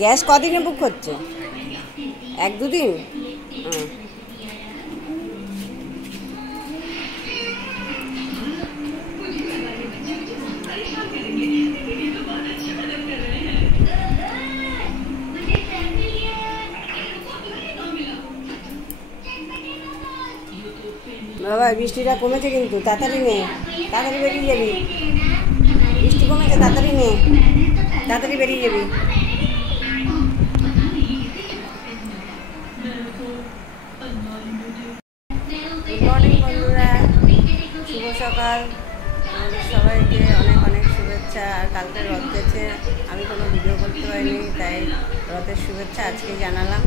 Gas কদিনে বুক হচ্ছে? 1-2 দিন? বাবা বৃষ্টিটা কমেছে কিন্তু, তাড়াতাড়ি নে, তাড়াতাড়ি বেরিয়ে যাবি। বৃষ্টি কমেছে, তাড়াতাড়ি নে, তাড়াতাড়ি বেরিয়ে যাবি। গুড মর্নিং বন্ধুরা, শুভ সকাল। আমাদের সবাইকে অনেক অনেক শুভেচ্ছা। আর কালকে রথ গেছে, আমি কোনো ভিডিও করতে পারিনি, তাই রথের শুভেচ্ছা আজকে জানালাম।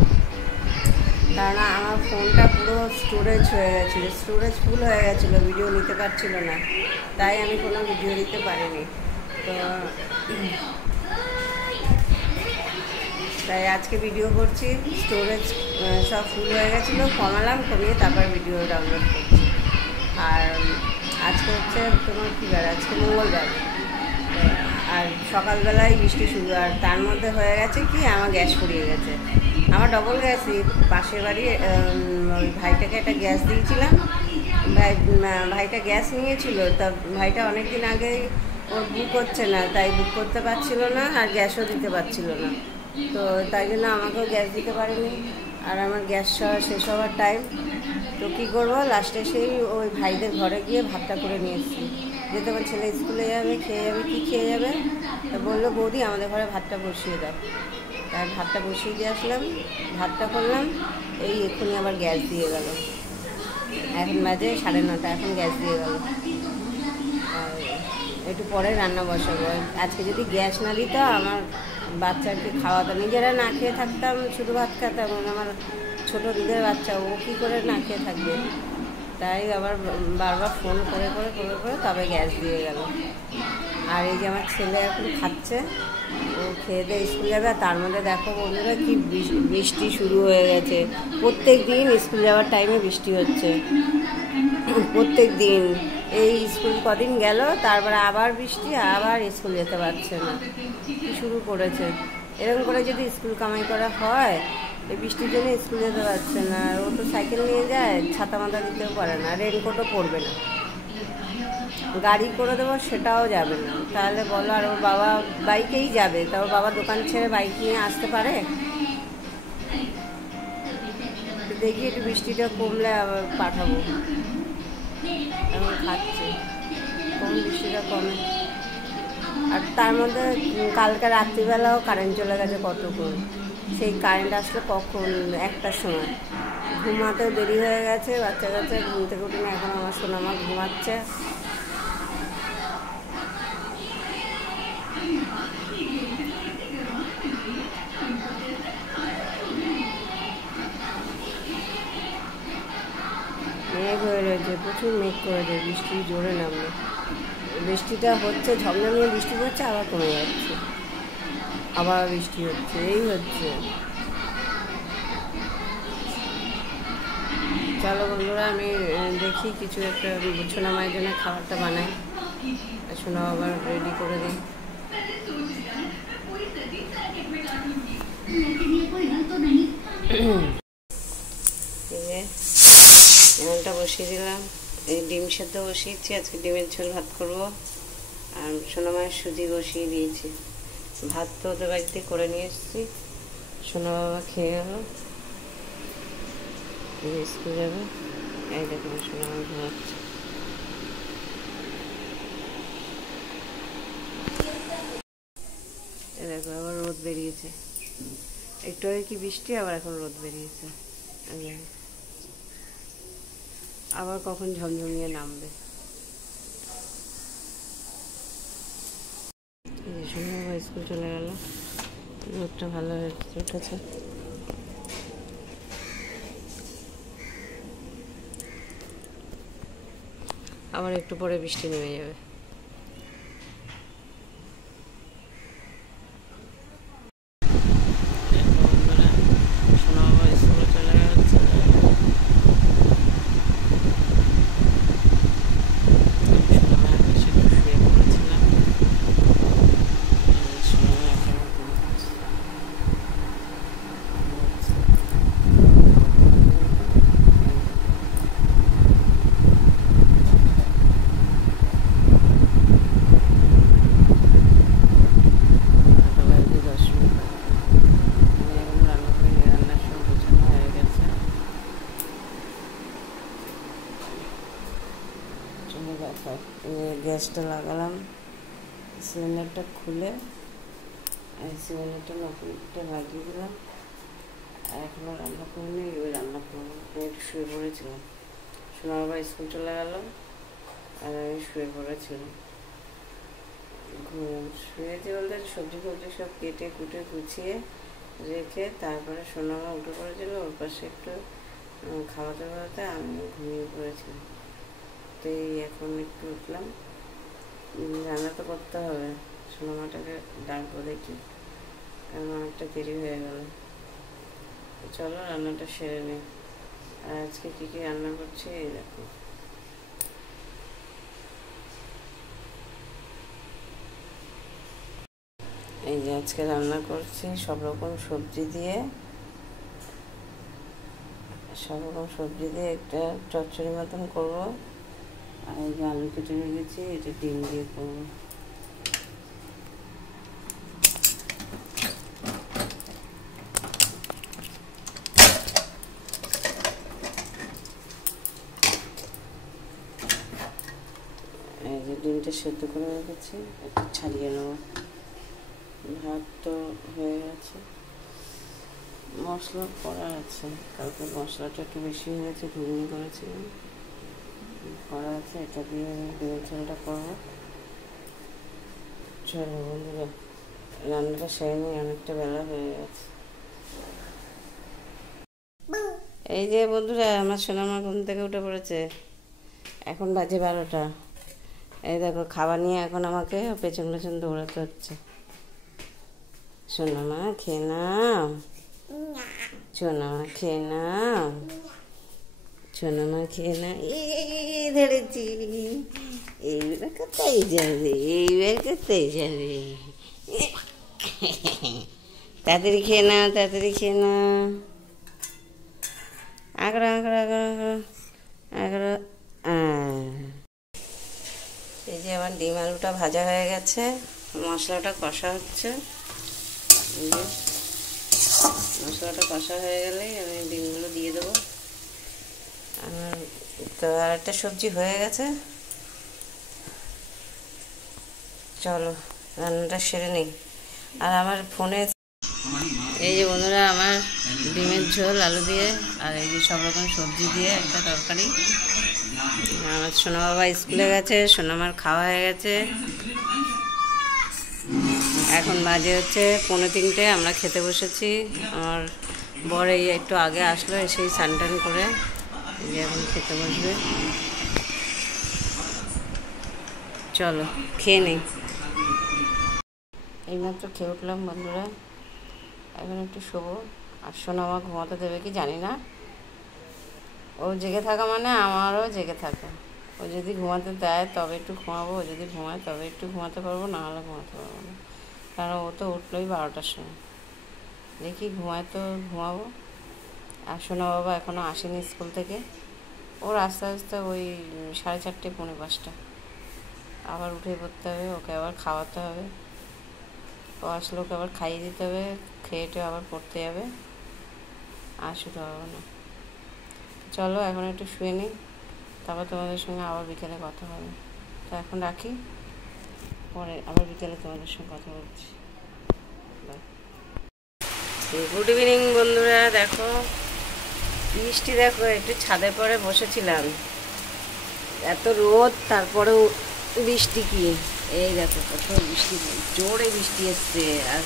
কারণ আমার ফোনটা পুরো স্টোরেজ হয়ে গেছিলো, স্টোরেজ ফুল হয়ে গেছিলো, ভিডিও নিতে পারছিল না, তাই আমি কোনো ভিডিও দিতে পারিনি। তো তাই আজকে ভিডিও করছি। স্টোরেজ সব ফুল হয়ে গেছিলো, কমালাম, কমিয়ে তারপর ভিডিও ডাউনলোড করছি। আর আজকে হচ্ছে তোমার কী বার, আজকে মঙ্গলবার। আর সকালবেলায় বৃষ্টি শুরু, আর তার মধ্যে হয়ে গেছে কি আমার গ্যাস ফুরিয়ে গেছে। আমার ডবল গ্যাসই, পাশের বাড়ি ওই ভাইটাকে একটা গ্যাস দিয়েছিলাম, ভাইটা গ্যাস নিয়েছিল, তা ভাইটা অনেক দিন আগেই ওর বুক হচ্ছে না, তাই বুক করতে পারছিল না, আর গ্যাসও দিতে পারছিল না। তো তাই জন্য আমাকেও গ্যাস দিতে পারেনি, আর আমার গ্যাস শেষ হওয়ার টাইম। তো কী করবো, লাস্টে সেই ওই ভাইদের ঘরে গিয়ে ভাতটা করে নিয়ে এসেছি। যেহেতু আমার ছেলে স্কুলে যাবে, খেয়ে যাবে, কী খেয়ে যাবে, তা বললো বৌদি আমাদের ঘরে ভাতটা বসিয়ে দাও। তাই ভাতটা বসিয়ে দিয়ে আসলাম, ভাতটা করলাম। এই এক্ষুনি আবার গ্যাস দিয়ে গেল, এখন বাজে 9:30, এখন গ্যাস দিয়ে গেল। আর একটু পরে রান্না বসাবো। আজকে যদি গ্যাস না দিত, আমার বাচ্চাকে খাওয়াতাম, নিজেরা না খেয়ে থাকতাম, শুধু ভাত খেতাম। আমার ছোটো দুধের বাচ্চা, ও কী করে না খেয়ে থাকবে, তাই আবার বারবার ফোন করে করে করে করে তবে গ্যাস দিয়ে গেল। আর এই যে আমার ছেলে এখন খাচ্ছে, ও খেয়ে দিয়ে স্কুল যাবে। আর তার মধ্যে দেখো বন্ধুরা কি বৃষ্টি শুরু হয়ে গেছে। প্রত্যেক দিন স্কুল যাওয়ার টাইমে বৃষ্টি হচ্ছে, প্রত্যেক দিন। এই স্কুল কদিন গেল, তারপরে আবার বৃষ্টি, আবার স্কুল যেতে পারছে না, শুরু করেছে। এরকম করে যদি স্কুল কামাই করা হয়, এই বৃষ্টির জন্য স্কুল যেতে পারছে না। আর ও তো সাইকেল নিয়ে যায়, ছাতা মাথা দিতেও পারে না, রেনকোটও পরবে না। গাড়ি করে দেবো, সেটাও যাবে না। তাহলে বলো, আর ওর বাবা বাইকেই যাবে, তা ওর বাবা দোকান ছেড়ে বাইক নিয়ে আসতে পারে? দেখি একটু বৃষ্টিটা কমলে আবার পাঠাবো। এখন খাচ্ছে, কোন বৃষ্টিটা কমে। আর তার মধ্যে কালকে রাত্রিবেলাও কারেন্ট চলে গেছে কতক্ষণ। সেই কারেন্ট আসলে কখন, 1টার সময়। ঘুমাতেও দেরি হয়ে গেছে, বাচ্চা কাচ্চা ঘুম থেকে উঠে না, এখন আমার সোনামা ঘুমাচ্ছে। মেঘ হয়ে রয়েছে, প্রচুর মেঘ করেছে, বৃষ্টি জোরে নামবে। বৃষ্টিটা হচ্ছে, ঝমঝমিয়ে বৃষ্টি পড়ছে, আবার কমে যাচ্ছে, আবার বৃষ্টি হচ্ছে, এই হচ্ছে। চলো বন্ধুরা, আমি দেখি কিছু একটা সোনা মায়ের জন্য খাবারটা বানাই, সোনা আবার রেডি করে দিই। এমনটা বসিয়ে দিলাম, এই ডিম সেদ্ধ বসিয়েছি, আজকে ডিমের ঝোল ভাত করবো। আর সোনা মায়ের সুজি বসিয়ে দিয়েছি। ভাত তো ওদের বাড়িতে করে নিয়ে এসেছি, সোনা বাবা খেয়ে গেলো, স্কুল যাবে। এই দেখুন সোনা মা ঘুমাচ্ছে। এই দেখো আবার রোদ বেরিয়েছে, একটু আগে কি বৃষ্টি, আবার এখন রোদ বেরিয়েছে। আবার কখন ঝমঝমিয়ে নামবে। সোনা বাবা স্কুল চলে গেল, রোদটা ভালো উঠেছে। আবার একটু পরে বৃষ্টি নেমে যাবে। গ্যাসটা লাগালাম, সিলিন্ডারটা খুলে সিলিন্ডারটা নতুনটা লাগিয়ে দিলাম। আর এখনও রান্না করিনি, ওই রান্না করবো। একটু শুয়ে পড়েছিলাম, সোনার বাবা স্কুল চলে গেল আর আমি শুয়ে পড়েছিলাম। শুয়েছি বলতে সবজি ফবজি সব কেটে কুটে গুছিয়ে রেখে তারপরে সোনামা উঠে পড়েছিল, ওর পাশে একটু খাওয়াতে খাওয়াতে আমি ঘুমিয়ে পড়েছিলাম। তো এই এখন একটু উঠলাম, রান্না তো করতে হবে, সোনামাটাকে ডাকবো দেখি, কারণ অনেকটা দেরি হয়ে গেল। চলো রান্নাটা সেরে নিই। আর আজকে কী কী রান্না করছি এই দেখো। এই যে আজকে রান্না করছি সব রকম সবজি দিয়ে একটা চচ্চড়ি মতন করবো। আর এই যে আলু কেটে রেখেছি, এটা ডিম দিয়ে করবো। এই যে ডিমটা সেদ্ধ করে রেখেছি, একটু ছাড়িয়ে নেবো। ভাত তো হয়ে গেছে, মশলা করা আছে, কালকে মশলাটা একটু বেশি হয়ে গেছে, ঘুগনি করেছিলাম, করা আছে। এটা দিয়ে ডিমের ঝোলটা করবো। চলো বন্ধুরা রান্নাটা সেরে নিই, অনেকটা বেলা হয়ে গেছে। এই যে বন্ধুরা আমার সোনামা ঘুম থেকে উঠে পড়েছে, এখন বাজে 12টা। এই দেখো খাবার নিয়ে এখন আমাকে পেছন পেছন দৌড়াতে হচ্ছে। সোনামা খেয়ে নাও, সোনামা খেয়ে নাও, সোনামা খেয়ে না। ধরেছি, এইবার কোথায় যাবে, এইবার কোথায় যাবে। তাড়াতাড়ি খেয়ে না, তাড়াতাড়ি খেয়ে না। আগ্রহ আগ্রহ আগ্রহ আগ্রহ। এই যে আমার ডিম আলুটা ভাজা হয়ে গেছে, মশলাটা কষা হচ্ছে। মশলাটা কষা হয়ে গেলেই আমি ডিমগুলো দিয়ে দেবো। আমার তো আর একটা সবজি হয়ে গেছে। চলো রান্নাটা সেরে নিই। আর আমার ফোনে এই যে বন্ধুরা আমার ডিমের ঝোল আলু দিয়ে আর এই যে সব রকম সবজি দিয়ে একটা তরকারি। আমার সোনা বাবা স্কুলে গেছে, সোনামার খাওয়া হয়ে গেছে। এখন বাজে হচ্ছে 2:45, আমরা খেতে বসেছি। আমার বর এই একটু আগে আসলো, এসেই স্নান করে এই যে এখন খেতে বসবে। চলো খেয়ে নেই। এইমাত্র খেয়ে উঠলাম বন্ধুরা, এখন একটু শোবো। আর সোনামা ঘুমাতে দেবে কি জানি না, ও জেগে থাকা মানে আমারও জেগে থাকা। ও যদি ঘুমাতে দেয় তবে একটু ঘুমাবো, ও যদি ঘুমায় তবে একটু ঘুমাতে পারবো, না হলে ঘুমাতে পারবো না। কারণ ও তো উঠলোই 12টার সময়। দেখি ঘুমায় তো ঘুমাবো। আর সোনা বাবা এখনও আসেনি স্কুল থেকে, ওর আস্তে আস্তে ওই 4:30 পৌনে 5টা আবার উঠে পড়তে হবে, ওকে আবার খাওয়াতে হবে। ও আসলে ওকে আবার খাইয়ে দিতে হবে, খেয়েটে আবার পড়তে যাবে, আর শুতে হবে না। চলো এখন একটু শুয়ে নিই, তারপর তোমাদের সঙ্গে আবার বিকেলে কথা হবে। তো এখন রাখি, পরে আবার বিকেলে তোমাদের সঙ্গে কথা বলছি। গুড ইভিনিং বন্ধুরা, দেখো বৃষ্টি, দেখো একটু ছাদের পরে বসেছিলাম, এত রোদ তারপরেও বৃষ্টি কি, এই দেখো কত বৃষ্টি, জোরে বৃষ্টি এসছে। আর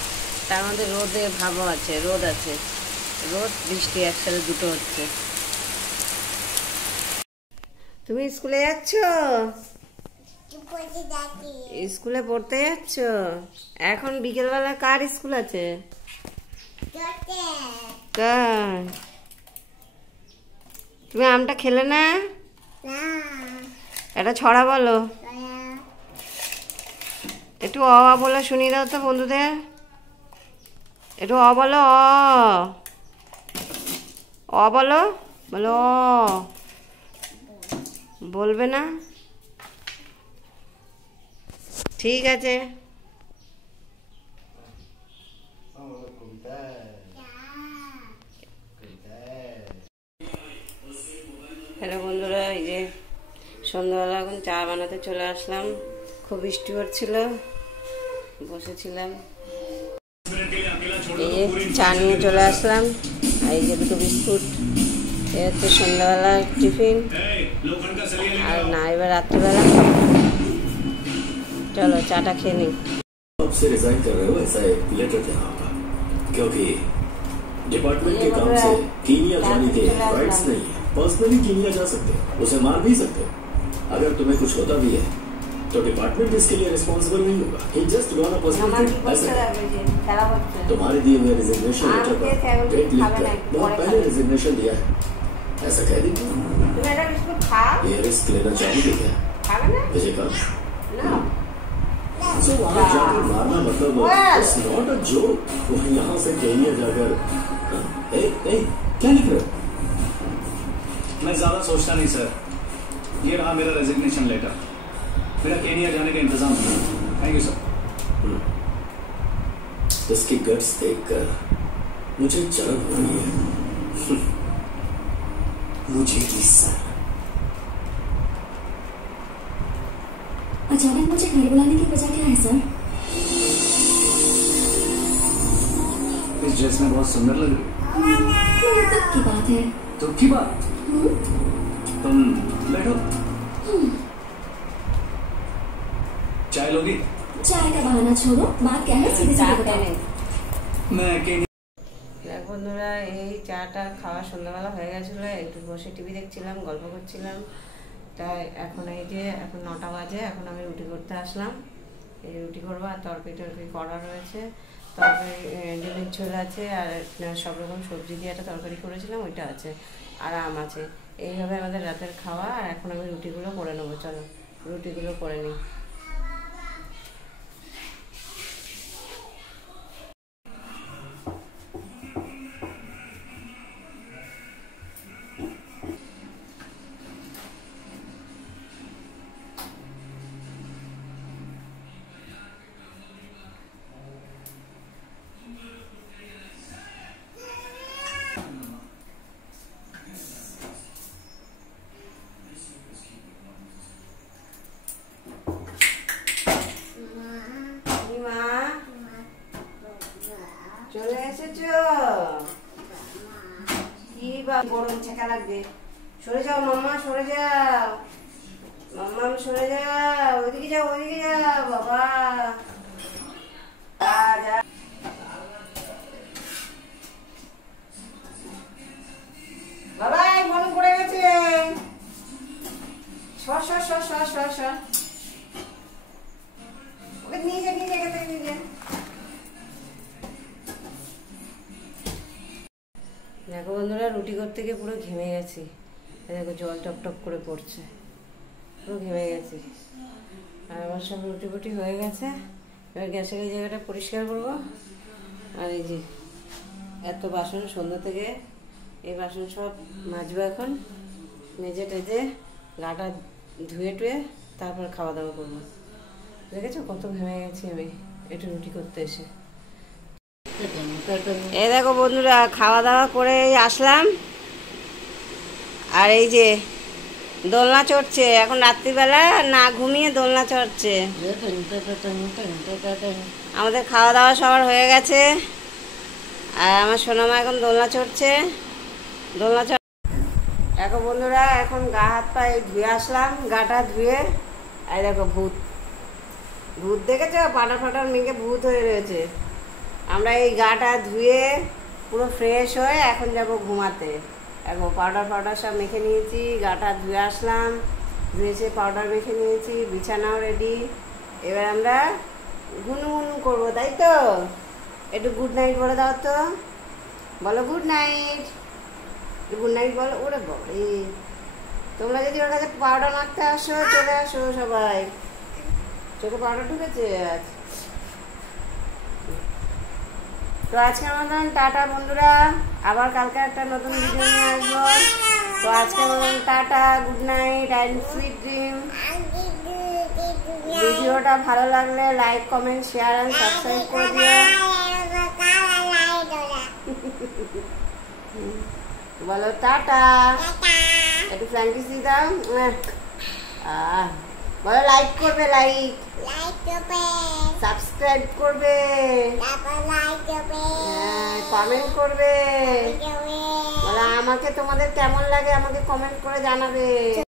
তার মধ্যে রোদে ভাবও আছে, রোদ আছে, রোদ বৃষ্টি একসাথে দুটো হচ্ছে। তুমি স্কুলে যাচ্ছ? স্কুলে পড়তে যাচ্ছ? এখন বিকেলবেলা কার স্কুল আছে? তুমি আমটা খেলে না? এটা ছড়া বলো, একটু অ বলে শুনিয়ে দাও তো বন্ধুদের, একটু অ বলো, অ বলো, বলো বলবে না? ঠিক আছে। হ্যালো বন্ধুরা, এই যে সন্ধ্যাবেলা এখন চা বানাতে চলে আসলাম। খুব বৃষ্টি হচ্ছিল, বসেছিলাম। এই চা নিয়ে চলে আসলাম, এই যে দুটো বিস্কুট, এই হচ্ছে সন্ধ্যাবেলা টিফিন, আর না এবার রাত্রিবেলা খাবো। चलो चाटा खेने नहीं। अब से रिजाइन कर रहे हो, ऐसा एक लेटर देना होगा, क्योंकि डिपार्टमेंट के काम से कीनिया जाने के राइट्स नहीं है। पर्सनली कीनिया जा सकते हो, उसे मार भी सकते हो। अगर तुम्हें कुछ होता भी है तो डिपार्टमेंट इसके लिए रिस्पॉन्सिबल नहीं होगा। He just gone a personal trip, ऐसा तुम्हारे दिए हुए रिजिग्नेशन लेटर पर डेट लिखकर बहुत पहले रिजिग्नेशन दिया है, ऐसा कह दी। ये रिस्क लेना चाहोगे क्या विजय का? तो वहाँ जाकर मारना मतलब इट्स नॉट अ जोक। वो यहाँ से केनिया जाकर क्या लिख रहे हो? मैं ज्यादा सोचता नहीं सर, ये रहा मेरा रेजिग्नेशन लेटर। मेरा केनिया जाने का इंतजाम है। Thank you sir. इसकी गट्स देखकर मुझे जलन हो रही है। मुझे भी सर। अचानक मुझे घर बुलाने की वजह क्या है सर? इस ड्रेस में बहुत सुंदर लग रही है। ये दुख की बात है। दुख की बात? तुम बैठो। चाय लोगी? चाय का बहाना छोड़ो, बात क्या है सीधे सीधे बताओ। मैं केनिया বন্ধুরা এই চাটা খাওয়া সন্ধ্যাবেলা হয়ে গেছিলো, একটু বসে টিভি দেখছিলাম, গল্প করছিলাম। তাই এখন এই যে এখন 9টা বাজে, এখন আমি রুটি করতে আসলাম। এই রুটি করবো, আর তরকারি করা রয়েছে। তরকারি ডিমের ঝোল আছে, আর সব রকম সবজি দিয়ে একটা তরকারি করেছিলাম, ওইটা আছে, আর আম আছে। এইভাবে আমাদের রাতের খাওয়া। আর এখন আমি রুটিগুলো করে নেবো। চলো রুটিগুলো করে নিই। চলে এসেছো? কি বা গরম ছেঁকা লাগবে। সরে যাও মাম্মা, সরে যাও মাম্মা, সরে যাও, ওইদিকে যাও, ওইদিকে যাও বাবা। বাবা গরম পড়ে গেছে। সর সর সর সর সর সর, ওকে নিয়ে যা, নিয়ে যা, এখান থেকে নিয়ে যা। দেখো বন্ধুরা, রুটি করতে গিয়ে পুরো ঘেমে গেছি। দেখো জল টপ টপ করে পড়ছে, পুরো ঘেমে গেছি। আর আমার সব রুটি ফুটি হয়ে গেছে। এবার গ্যাসের এই জায়গাটা পরিষ্কার করবো। আর এই যে এত বাসন সন্ধ্যা থেকে, এই বাসন সব মাজবো এখন, মেজে টেজে গাটা ধুয়ে টুয়ে তারপর খাওয়া দাওয়া করবো। দেখেছো কত ঘেমে গেছি আমি একটু রুটি করতে এসে। এই দেখো বন্ধুরা, খাওয়া দাওয়া করে আসলাম। আর এই যে দোলনা চড়ছে, এখন রাত্রিবেলা না ঘুমিয়ে দোলনা চড়ছে। আমাদের খাওয়া দাওয়া সবার হয়ে গেছে, আর আমার সোনামা এখন দোলনা চড়ছে। দোলনা চড় দেখো বন্ধুরা, এখন গা হাত পায়ে ধুয়ে আসলাম, গাটা ধুয়ে। আর দেখো ভূত, ভূত দেখেছো? পাটার ফাটার মেঘে ভূত হয়ে রয়েছে। আমরা এই গাটা ধুয়ে পুরো ফ্রেশ হয়ে এখন যাব ঘুমাতে। এখন পাউডার সব মেখে নিয়েছি, গাটা ধুয়ে আসলাম, ধুয়েছে পাউডার মেখে নিয়েছি, বিছানাও রেডি। এবার আমরা গুনগুন করবো, তাই তো? একটু গুড নাইট বলে দাও তো, বলো গুড নাইট, গুড নাইট বলো। ওরে বাবা, তোমরা যদি ওর কাছে পাউডার মাখতে আসো, চলে আসো সবাই। চোখে পাউডার ঢুকেছে আজ। তো আজকের মতন টাটা বন্ধুরা, আবার কালকে একটা নতুন ভিডিও নিয়ে আসবো। তো আজকের মতন tata, good night and sweet dream. ভিডিওটা ভালো লাগলে like, comment, share and subscribe করে দিও। বলো টাটা, একটু ফ্র্যাঙ্কিস দিয়ে দাও। বলো লাইক করবে, লাইক লাইক করবে, সাবস্ক্রাইব করবে, তারপর লাইক করবে, কমেন্ট করবে। করবে। বলো আমাকে তোমাদের কেমন লাগে আমাকে কমেন্ট করে জানাবে।